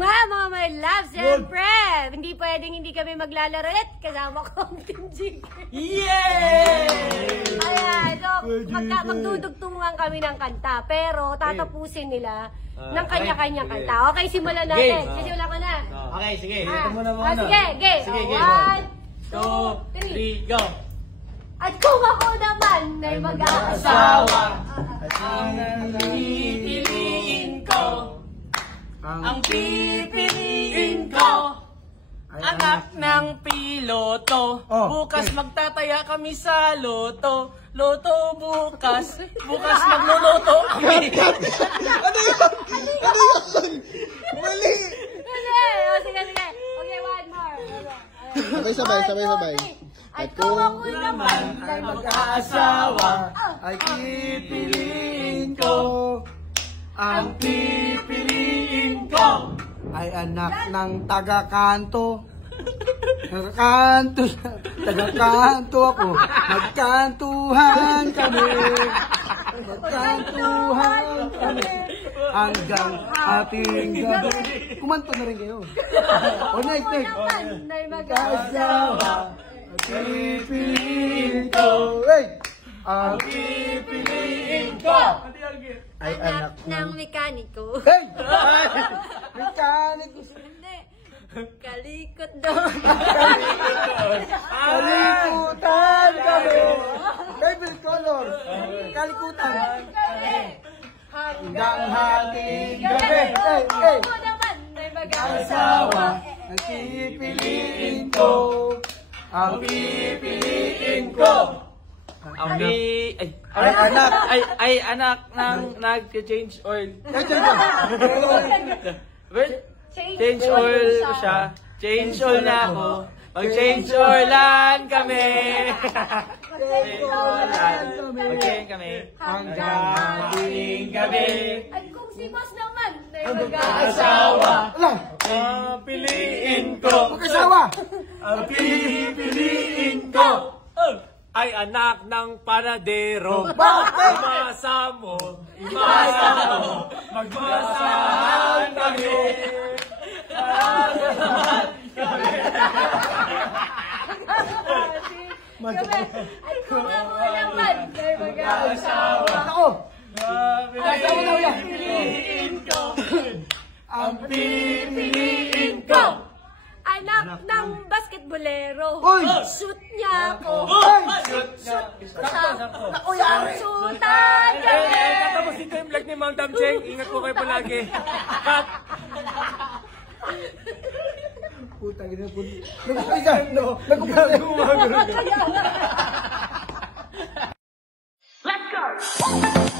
nga mga my love, siyempre, hindi pwedeng hindi kami maglalaro at kasama ko ang Team Jig. Yay! Ayan, so magdudugtungan kami ng kanta, pero tatapusin nila ng kanya-kanya kanta. Okay, simulan natin. Simulan ko na. Okay, sige. Sige, game. Sige, game. 1, 2, 3, go! At kung ako naman ay mag-aasawa, ang pipiliin ko, anak ng piloto. Bukas magtataya kami sa loto. Loto bukas magluluto kami. Ano yun? Mali! Sige. Okay, one more. Sabay. At kung ako naman Ay mag-aasawa, ay pipiliin ko. Ang pipiliin ko ay anak ng taga-kanto. Taga-kanto ako. Magkantuhan kami. Hanggang ating gabi. Kumanto na rin kayo. O, next. naman ay mag-aasawa, Pipiliin ko. Ang pipiliin ko ay anak ng mekaniko. Mekaniko. Hindi. Kalikot doon. Kalikutan kami. Favorite color. Kalikutan. Hanggang hating gabi. Ako naman ay mag-aasawa. Ang pipiliin ko. Ang pipiliin ko. Ay anak ng nag-change oil. Change oil siya. Change oil na ako. Mag-change oilan kami. Mag-change kami. Hanggang hating gabi. At kung si boss naman ay mag-aasawa, Asawa. Ala! Ang piliin ko. Mag-asawa! Ang pipiliin ko ay anak ng panadero. Imasa mo, magmasahan kami. at kung ako naman ay mag-aasawa, Ako! Ang pipiliin ko. Ang pipiliin ko. anak ng basketbolero. Uy! Shoot niya ako. Ako yari! Shoot-an kami. Tapos dito yung vlog ni Mang Damcheng. Ingat po kayo palagi. Cut! Putang ina po. Nagupisa! Nagupisa! Let's go!